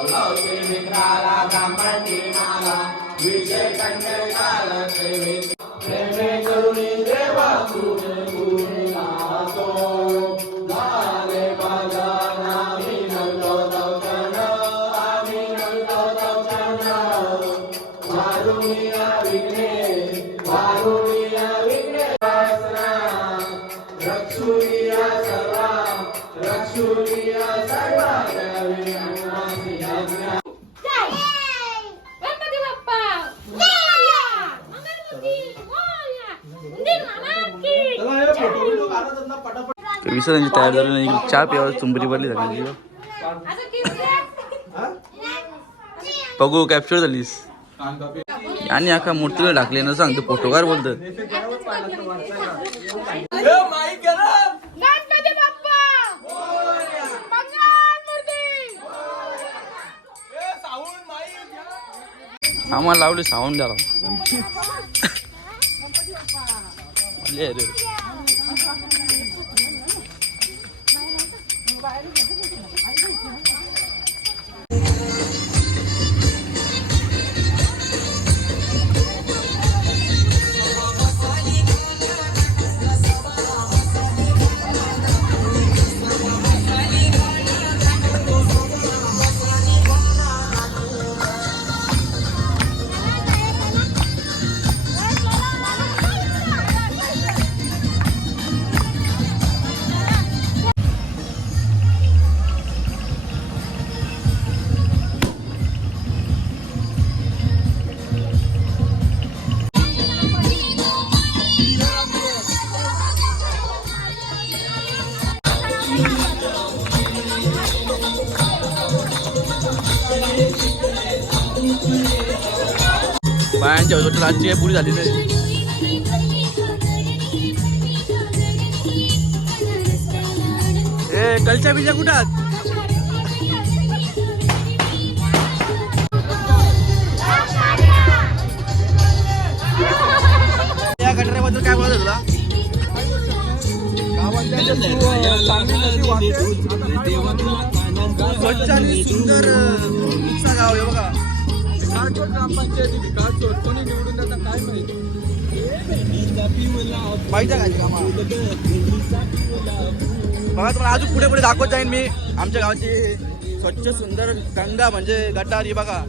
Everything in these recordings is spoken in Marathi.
गणपती विसर्जनची तयार झाली नाही. चहा प्यावर चुंबरी असं किती बघू कॅप्चर झालीस. आणि अख्खा मूर्तीला टाकले ना सांगतो फोटोकार बोलतात गणपती बाप्पा! मंगलमूर्ती आम्हाला लावले साऊंड द्याला ले रे. बायांच्या हॉस्पिटल आजची काही पुरी झाली नाही. ए कलच्या बिजा कुठं आहात? या गटाराबद्दल काय बोलत तुला? स्वच्छ आणि सुंदर गाव आहे बघा. ग्रामपंचायती विकास कोणी निवडून देता काय माहिती? पाहिजे का बघा तुम्हाला अजून पुढे पुढे दाखवत जाईन मी. आमच्या गावाची स्वच्छ सुंदर गंगा म्हणजे गटारी बघा.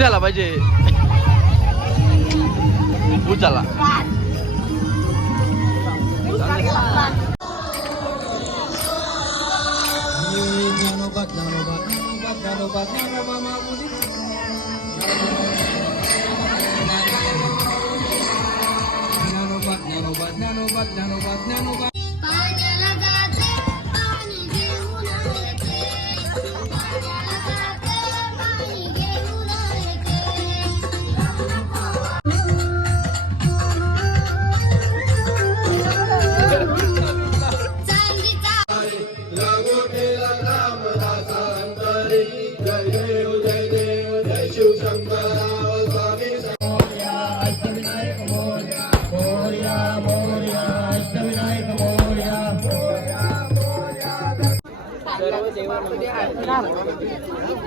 ऊस द्यायला पाहिजे ऊस झाला पाण्याला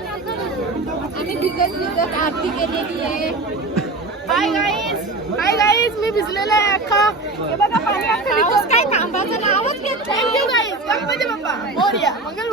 आम्ही भिजत भिजत आरती केलेली आहे. हाय गाईज मी भिजलेला आहे अख्खा. हे बघा पाणी अख्खं निघतोच काय थांबाचं नावच घेत thank you guys Ganpati Bappa. Morya. मंगल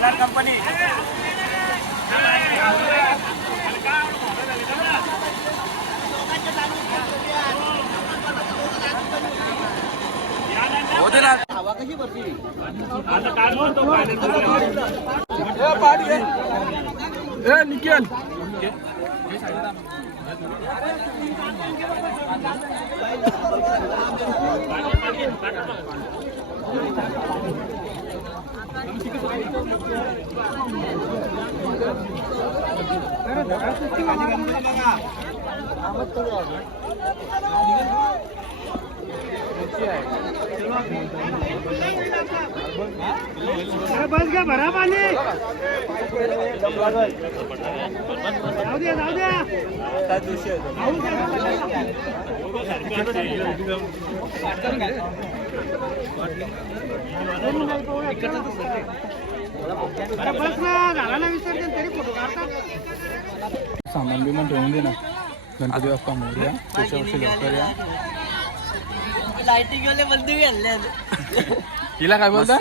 पाटलार कंपनी हवा कशी भरती बस घे भरा पाणी सामान बिमान ठेवून दे ना गणपती बाप्पा मोर्या पुढच्या वर्षी लवकर या हिला काय बोलता?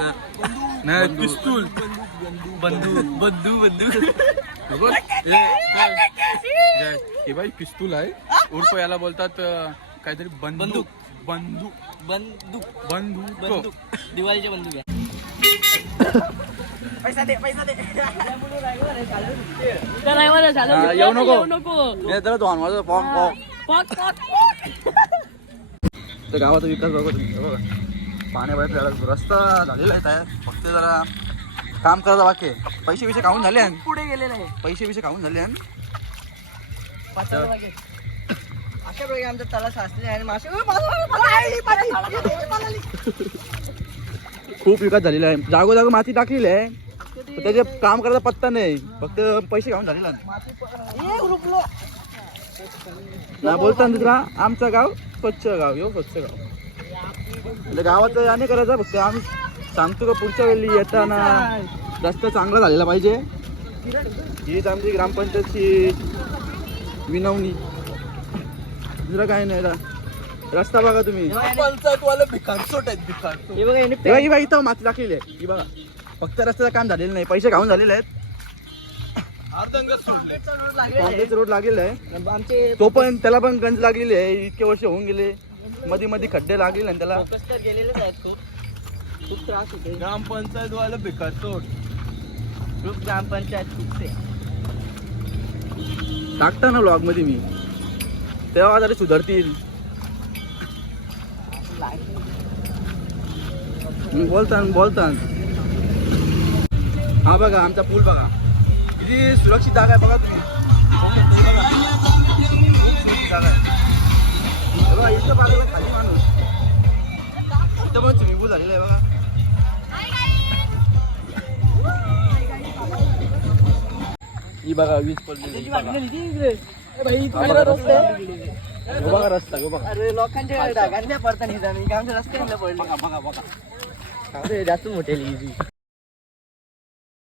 नाही पिस्तूल. बंदू बंदू बंदू हे बाई पिस्तूल आहे. उर्फ याला बोलतात काहीतरी बंदूक. बंदूक. बंदूक. बंदूक. बंदूक. दिवाळीचे बंदूक आहे. येऊ नको. नाही तर गावाचा विकास बघा तुम्ही. बघा. जायला रस्ता झालेला आहे तयार. फक्त जरा काम करायचं बाकी आहे पैसे बिसे काढून झाले आहे पुढे गेलेले आहे पैसे बिसे काढून झाले आहे अशा वेळी आमचं तला साचले आणि मासे खूप विकास झालेला आहे जागोजागो माती टाकलेली आहे पण त्याचे काम करायचा पत्ता नाही फक्त पैसे काढून झालेला आहे ना बोलताना दुसरा आमचं गाव स्वच्छ गाव यो स्वच्छ गाव म्हणजे गावाचं याने करायचं फक्त आम्ही सांगतो का पुढच्या वेळी येताना रस्ता चांगला झालेला पाहिजे. हीच आमची ग्रामपंचायतची विनवणी. दुसरं काय नाही रा- रस्ता बघा तुम्ही. पंचायतवाले भिकार सोट आहेत भिकार हे बघा याने तेव्हा ही बघा इथं माती टाकलेली आहे. ही बघा फक्त रस्त्याचं काम झालेलं नाही. पैसे खाऊन झालेले आहेत. अर्धंगत सोडले. काँग्रेस रोड लागलेला आहे. आमचे तो पण त्याला पण गंज लागलेली आहे. इतके वर्ष होऊन गेले. मध्ये मध्ये खड्डे लागलेले आणि त्याला. गेलेलेच आहेत खूप. खूप त्रास होते ग्रामपंचायतवाले भिकार सोट खूप ग्रामपंचायत खूप ते टाकता ना ब्लॉगमध्ये मी. तेव्हा जरा सुधारतील. बोलतान बोलतान. हा बघा आमचा पूल बघा. किती सुरक्षित जागा आहे बघा तुम्ही. खूप सुरक्षित जागा आहे. बघा इथं खाली माणूस. इथं पण स्विमिंग पूल झालेला आहे बघा. ही बघा वीज पडलेली ही बघा. रस्ता. बघा रस्ता. बघा अरे लोकांच्या ढगांना पडता नाही आमच्या रस्त्याला पडले. बघा बघा जास्त मोठे